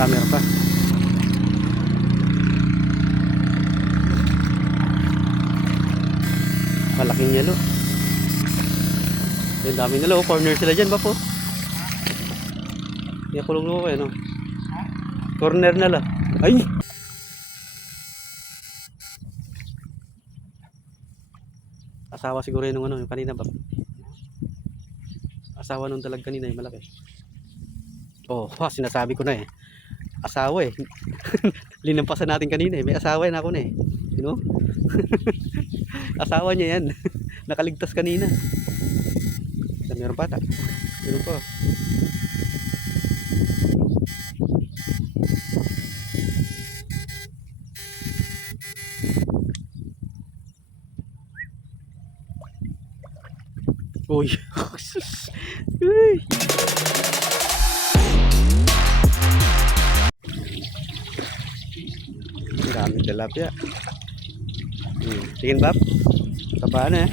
Camera pa. Malaking yelo. Yung dami nila oh. Corner sila dyan ba po? Hindi kulong ko kayo no? Corner na lang. Ay! Asawa siguro yun yung kanina ba? Asawa nung dalag kanina yung malaki. Oh, sinasabi ko na eh. Asawa eh. Linampasan natin kanina eh. May asawa yan ako na eh. You know? Asawa niya yan. Nakaligtas kanina. Meron bata. Meron pa. Uy. Uy. Daming tilapia. Tingin bab. Kabaan eh.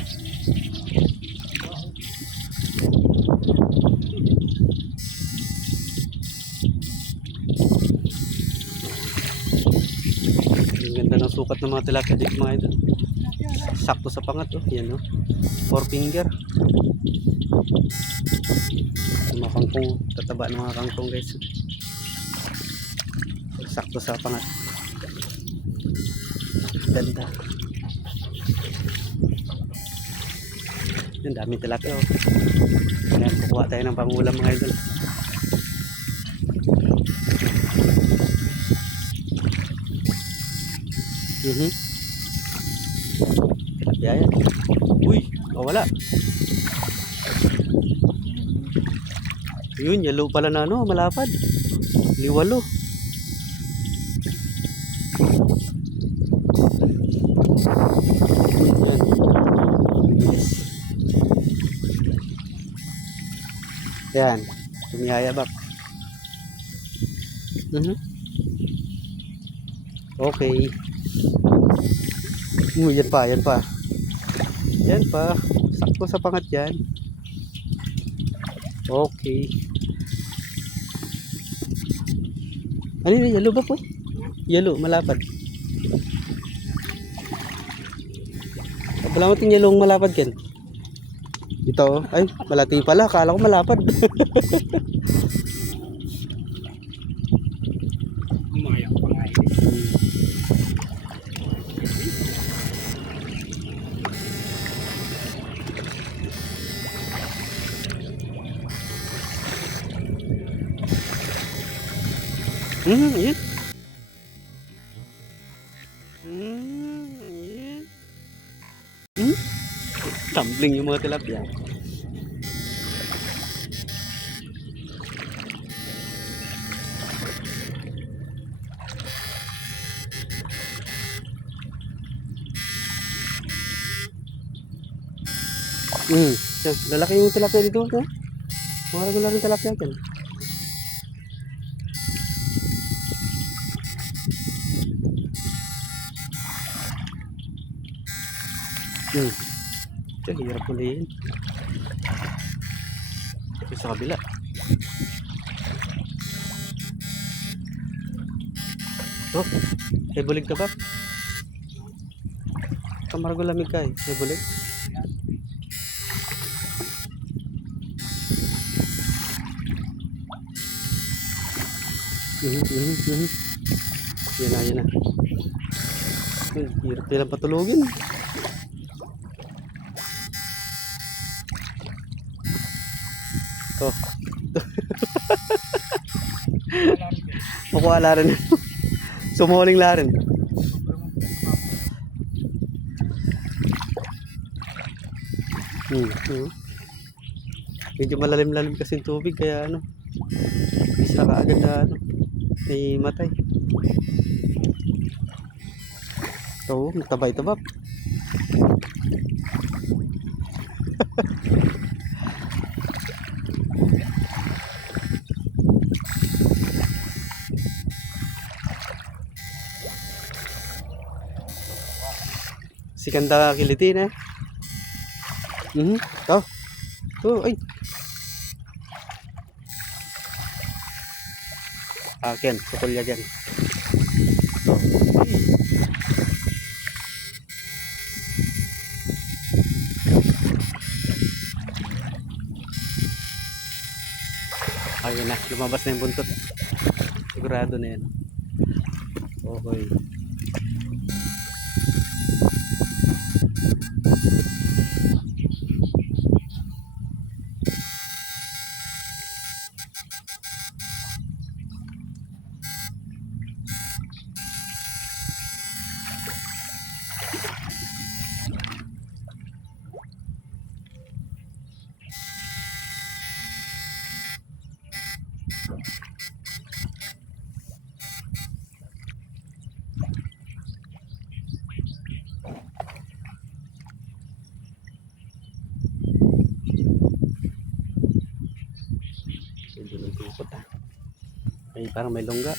Ang ganda ng sukat ng mga tilapia dito mga idol. Sakto sa pangat oh. Yan oh. 4 finger. Mga kangkong. Tataba ng mga kangkong guys. Sakto sa pangat. Ganda. Ang daming tilapia oh. Ayan, kukuha tayo ng pangulam mga idol. Tilapia yan. Uy, wala. Yun, yellow pala na ano, malapad. Liwalo. Yan, tumihaya bak. Okay. Yan pa, yan pa. Yan pa. Sakto sa pangat yan. Okay. Ano yun? Yellow ba po? Yellow, malapad. Wala mo ting yellow malapad ken. Ito, ay, malating pala. Akala ko malapad. Umayak pa nga Yun. Tumbling yung mga tilapia. Lalaki yung tilapia dito. No? Mga regular yung tilapia dyan. Ito, hirap ulihin. Ito sa kabila. Oh, may bulig ka ba? Kamargo lamig ka eh. May bulig. Yan na, yan na. Hirap nilang patulogin. Oh. Makuha larin. Sumuling larin. Medyo malalim-lalim kasi yung tubig kaya ano. Hindi sila kaagad na ano. Ay matay. So, magtabay-tabap. Si Kanda kilitin eh. Oh. Oh, ay. Akin, sukulya dyan. Ayun na, lumabas na yung buntot. Sigurado na yan. Okay. Medyo nagkukot ah. Ay, parang may longga.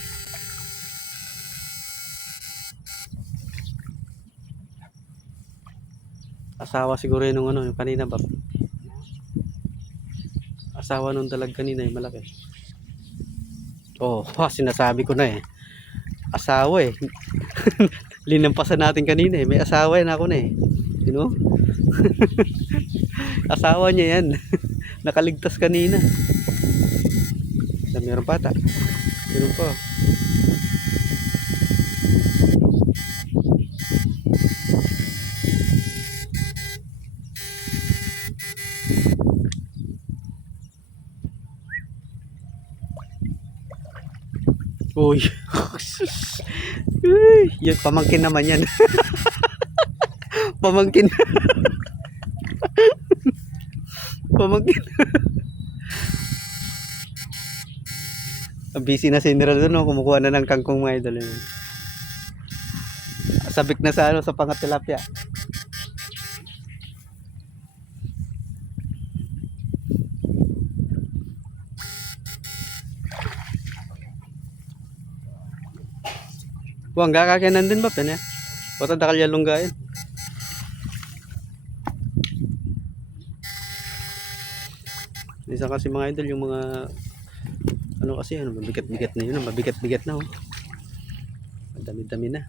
Asawa siguro yun nung ano, yung kanina ba? Asawa nung dalag kanina yung malaki. Oh, sinasabi ko na eh. Asawa eh. Linampasan natin kanina eh. May asawa yan ako na eh. You know? Asawa niya yan. Nakaligtas kanina. Meron pata. Meron pa. Uy. Yung pamangkin naman yan. Pamangkin. Pamangkin. Busy na si General doon, no? Kumukuha na ng kangkong mga idol. Sabik na sa ano, sa pangatilapia. Huwag kakakinan din ba? Pene? Wata dakal yan lunggain. Isa kasi mga idol, yung mga ano kasi, ano, mabigat-bigat na yun. Mabigat-bigat na, oh. Dami-dami na.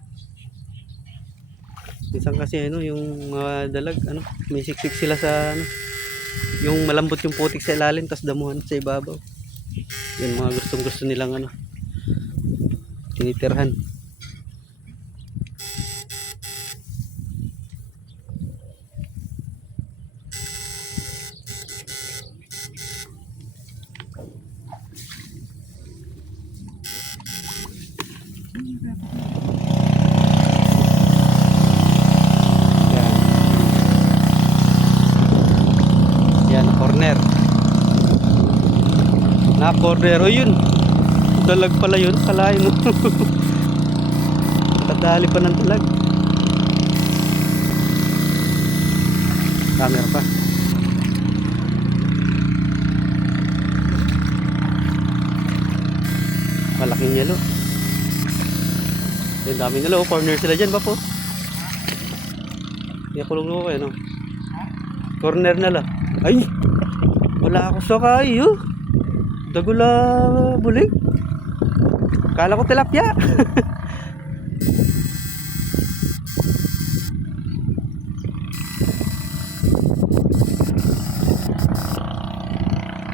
Minsan kasi, ano, yung mga dalag, ano, may siksik sila sa, ano, yung malambot yung putik sa ilalim, tas damuhan sa ibabaw. Yung mga gustong-gusto nilang, ano, tinitirhan. Corner na corner, o yun dalag pala yun, kalahin mo. Nakadali pa ng dalag. Camera pa. Malaking yelo. Yung dami nila, corner sila dyan ba po? Hindi ako lulungo kayo, no? Corner na lang. Ay! Wala ako sa kayo. Dagula bulig. Kala ko tilapia.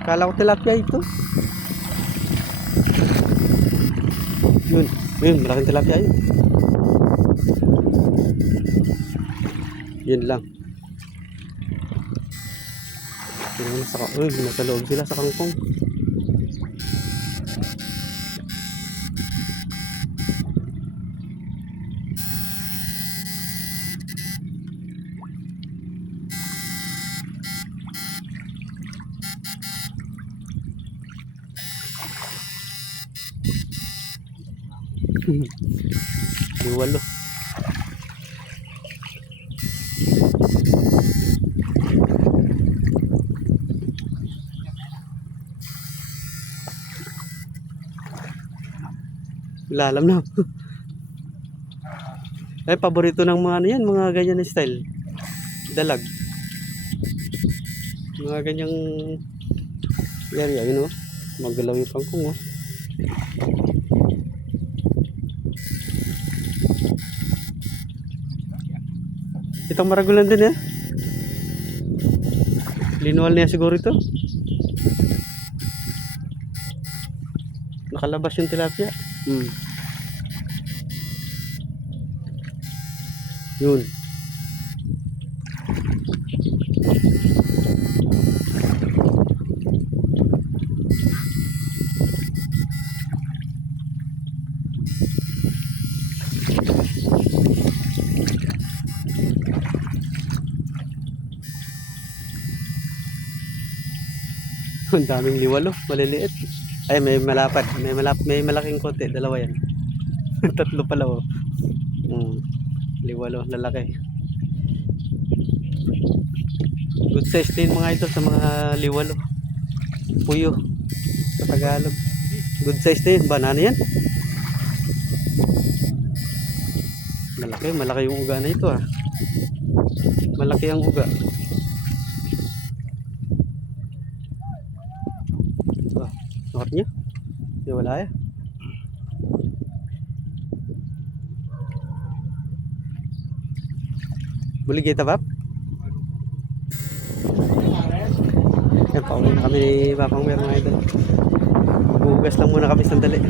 Kala ko tilapia ito. Yun, malaking tilapia yun. Yun lang. Nasa loob sila sa kangkong. Yung walo. Lalam na. Ay, paborito ng mga ano yan, mga ganyan na style. Dalag. Mga ganyang area, yun, oh. Magalaw yung kangkong, oh. Kitang maragulan din eh. Linuwal niya siguro ito. Nakalabas yung tilapia. Yun. Ang daming liwalo, maliliit. Ay, may malapad, may malaking konti, dalawa yan. Tatlo pala oh. Liwalo, lalaki. Good size din mga idol sa mga liwalo. Puyo sa Tagalog. Good size din, banana yan. Malaki yung uga na ito ah. Malaki ang uga. Nakot niya? Di wala ya. Buli kita Pap? Yan, pauwi na kami ni Papang Mer mga idol. Maghuhugas lang muna kami sandali.